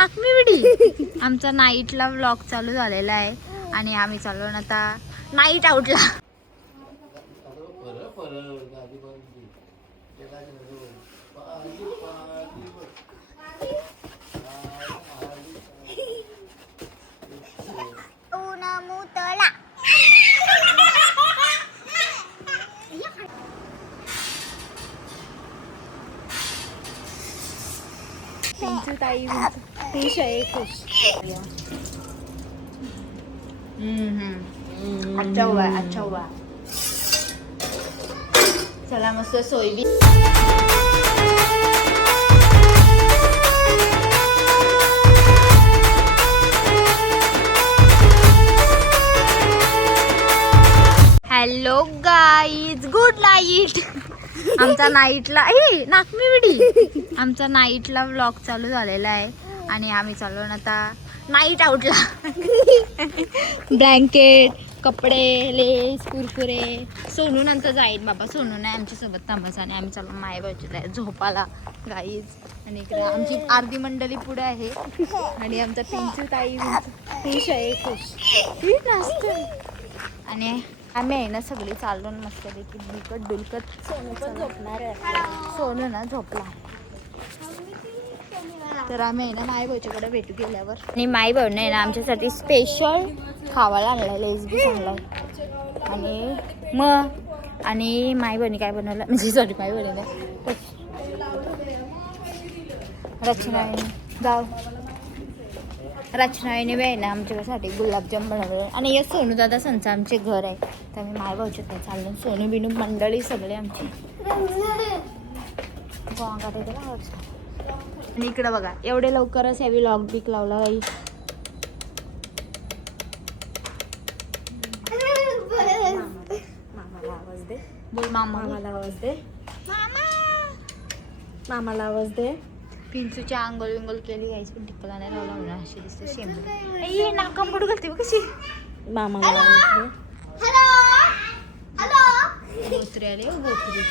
नाकमिवडी आमचा नाईटला व्लॉग चालू झालेला आहे आणि आम्ही चाललो ना आता नाईट आउटला. ताई खुश आहे खुश. अच्छा हुआ अच्छा हुआ. चला मस्त soybean. Hello guys good night. आमचा नाईटला नाकमिवडी आमचा नाईटला व्लॉग चालू झालेला आहे आणि आम्ही चाललो ना आता नाईट आउटला. ब्लँकेट कपडे लेस कुरकुरे. सोनू नंतर जाईल बाबा. सोनू नाही आमच्यासोबत थांबायचं आणि आम्ही चाललो मायबाच्या झोपाला गाईज. आणि इकडे आमची अर्धी मंडळी पुढे आहे आणि आमचा पिंचू ताई खुश आहे खुश. आणि आम्ही आहे ना सगळी चालून मस्त पैकी बिकट डुलकत. सोनू पण झोपणार आहे. सोनू ना झोपला तर आम्ही आहे ना माई भाऊच्याकडे भेटू गेल्यावर. आणि माई भाऊने ना आमच्यासाठी स्पेशल खावायला आणलाय लेस बी आणलाय. आणि माई भाऊनी काय बनवलं म्हणजे सॉरी माई भाऊनी काय रचनाने बी आहे ना आमच्यासाठी गुलाबजाम बनवले. आणि या सोनू दादा संचा आमचे घर आहे तर आम्ही माय भाऊच्यात नाही चाललो. सोनू बिनू मंडळी सगळे आमची. आणि इकडं बघा एवढे लवकरच यावी लॉग बिक लावला बाई. मामाला आवाज दे. बोल मामाला आवाज दे. मामाला आवाज दे. पिंचूची आंघोळ विंगोल केली गायची पण टिपला नाही लावला म्हणून अशी दिसते शेंबडी. नाकाम पडू घालते कशी. मामाला आवाज दे. गोत्री आली हो गोत्री.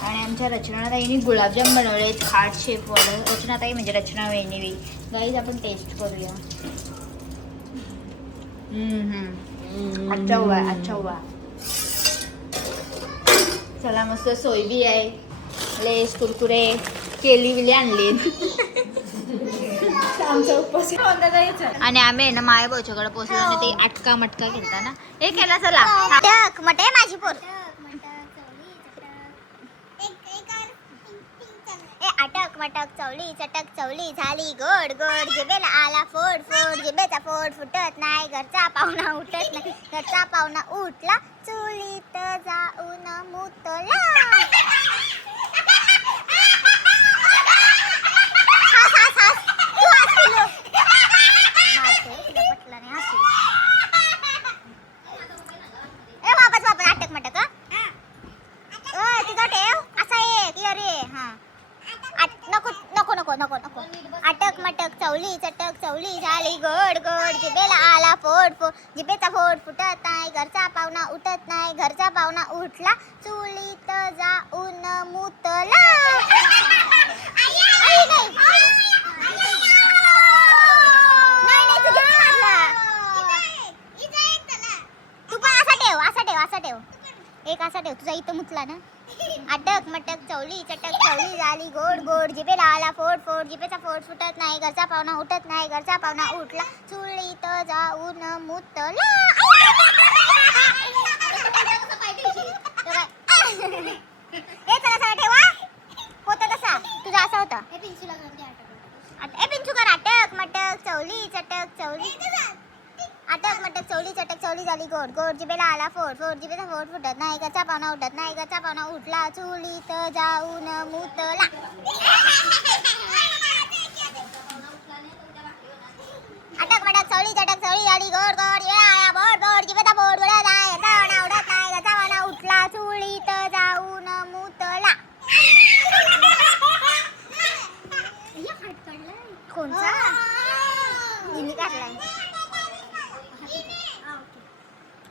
आणि आमच्या रचनाताईने गुलाबजाम बनवले हार्ट शेप वाले. रचनाताई म्हणजे रचना वेणीवी. गाईज आपण टेस्ट करूया. अच्छा हुआ अच्छा हुआ. चला मस्त सोयबी आहे लेस कुरकुरे केली विली आणली. आणि आम्ही ना माय भाऊच्याकडे पोहोचलो आणि ते अटका मटका घेता ना हे केला. चला मटे माझी पोर अटक मटक चवली चटक चवली झाली गोड गोड. जिबेला आला फोड फोड. जिबेचा फोड फुटत नाही. घरचा पाहुणा उठत नाही. घरचा पाहुणा उठला चुलीत जाऊन मुतला. अटक मटक तुझा ठेव असा एक अरे हा. नको नको नको नको नको. अटक मटक चवली चटक चवली झाली गोड गोड. जिबेला आला फोड फोड. जिबेचा फोड फुटत नाही. घरचा पाहुणा उठत नाही. घरचा पाहुणा उठला चुलीत जाऊन मुतला. तू पण असा ठेव असा ठेव असा ठेव. एक असा ठेव तुझा इथं मुतला ना. अटक मटक चवली चटक चवली झाली गोड गोड. जिबेला आला फोड फोड. जिबेचा फोड फुटत नाही. घरचा पाहुणा उठत नाही. घरचा पाहुणा उठला चुलीत जाऊन मुतला. चला ठेवा होता तसा तुझा असा होता. पिंचू कर. अटक मटक चवली चटक चवली. अटक मटक चवली चटक चवली झाली गोड गोड. जिबेला आला फोड फोड. जिबेचा फोड फुटत नाही. घरचा पाहुणा उठत नाही. घरचा पाहुणा उठला चुलीत जाऊन मुतला. अटक मटक चवली चटक चवली झाली गोड गोड. Board board. जिबेचा फोड फुटत नाही. घरचा पाहुणा उठत नाही. घरचा पाहुणा उठला चुलीत कोणचा हिने काढलाय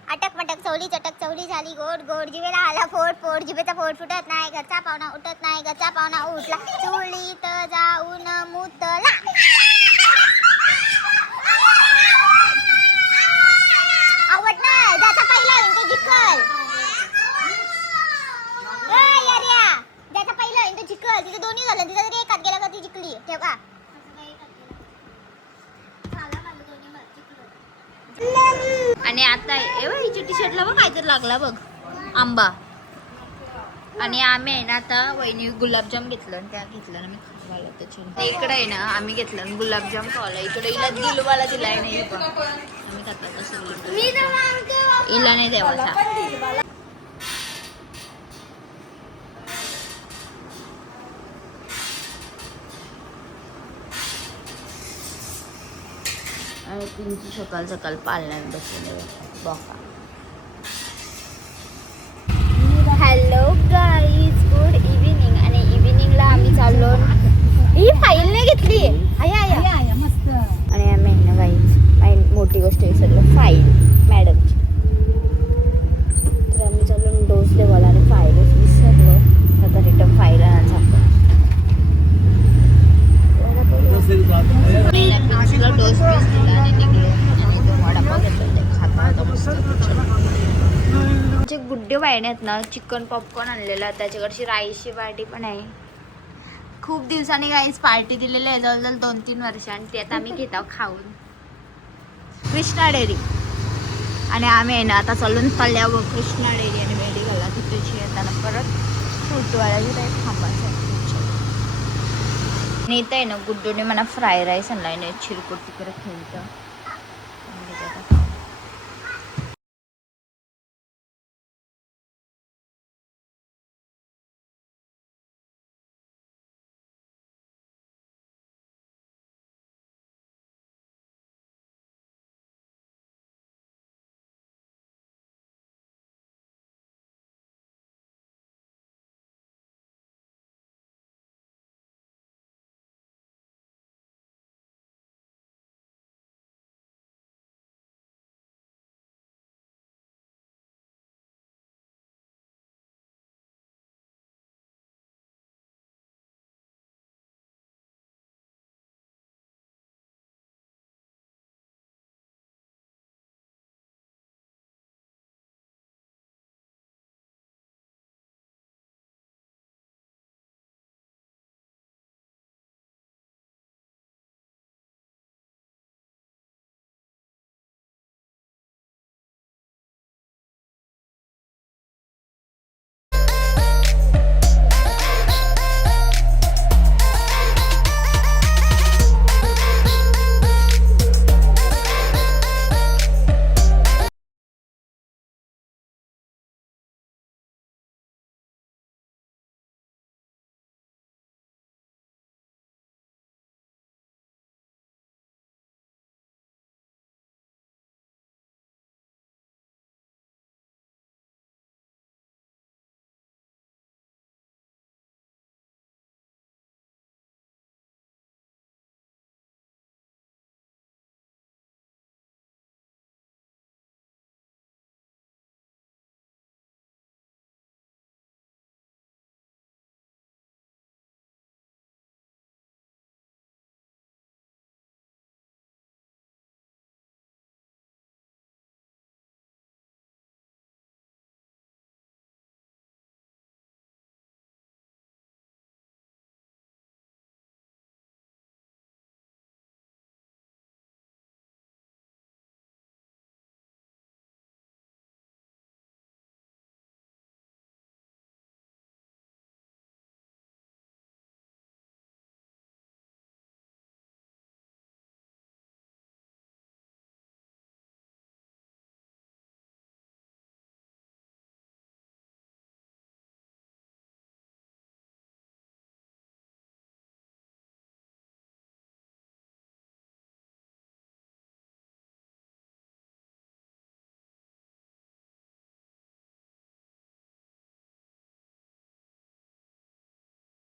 अटक मटक चवली चटक चवली झाली गोड गोड जिभेला आला फोड फोड जिभेचा फोड फुटत नाही घरचा पाहुणा उठत नाही घरचा पाहुणा उठला चुलीत जाऊन मुतला आवड नाही ज्याचा पहिला होईल तो जिंकल ज्याचा पहिला होईल तो जिंकल तिथे दोन्ही झालं तिथे तरी एकात गेला का ती जिंकली ठेव का आणि आता हिच्या टी शर्टला बघ काहीतरी लागला बघ आंबा आणि आम्ही आहे ना आता वहिनी गुलाबजाम घेतलं आणि त्या घेतलं ना मी खावायला त्याच्या इकडे आहे ना आम्ही घेतलं आणि गुलाबजाम खावला इकडे हिला दिलवाला दिलाय नाही आम्ही खातात तसं हिला नाही देवाचा आणि तुमची सकाळ सकाळ पालण्यात बसलेले बघा. हॅलो गाईज गुड इव्हिनिंग आणि इव्हिनिंगला आम्ही चाललो ही फाईल नाही घेतली मस्त आणि आम्ही ना गाईज मोठी गोष्ट विसरलो फाईल मॅडमची तर आम्ही चाललो डोस देवाला आणि फाईलच विसरलो आता रिटर्न फाईल आणायला जातो डोस दिला आणि निघलो आणि तो वडापाव घेतला खाता होता मस्त जे गुड्डे वाहिनी आहेत ना चिकन पॉपकॉर्न आणलेला त्याच्याकडची राईसची पार्टी पण आहे खूप दिवसांनी गाईस पार्टी दिलेली आहे जवळजवळ 2-3 वर्ष आणि ते आता आम्ही घेतो खाऊन कृष्णा डेअरी आणि आम्ही आहे ना आता चालून पल्ल्यावर कृष्णा डेअरी आणि मेडिकलला तिथेची येताना परत फुटवाळ्याची काही थांबायचं आणि इथं आहे ना गुड्डूने मला फ्राय राईस आणलाय ना चिरकुट तिकडे खेळतं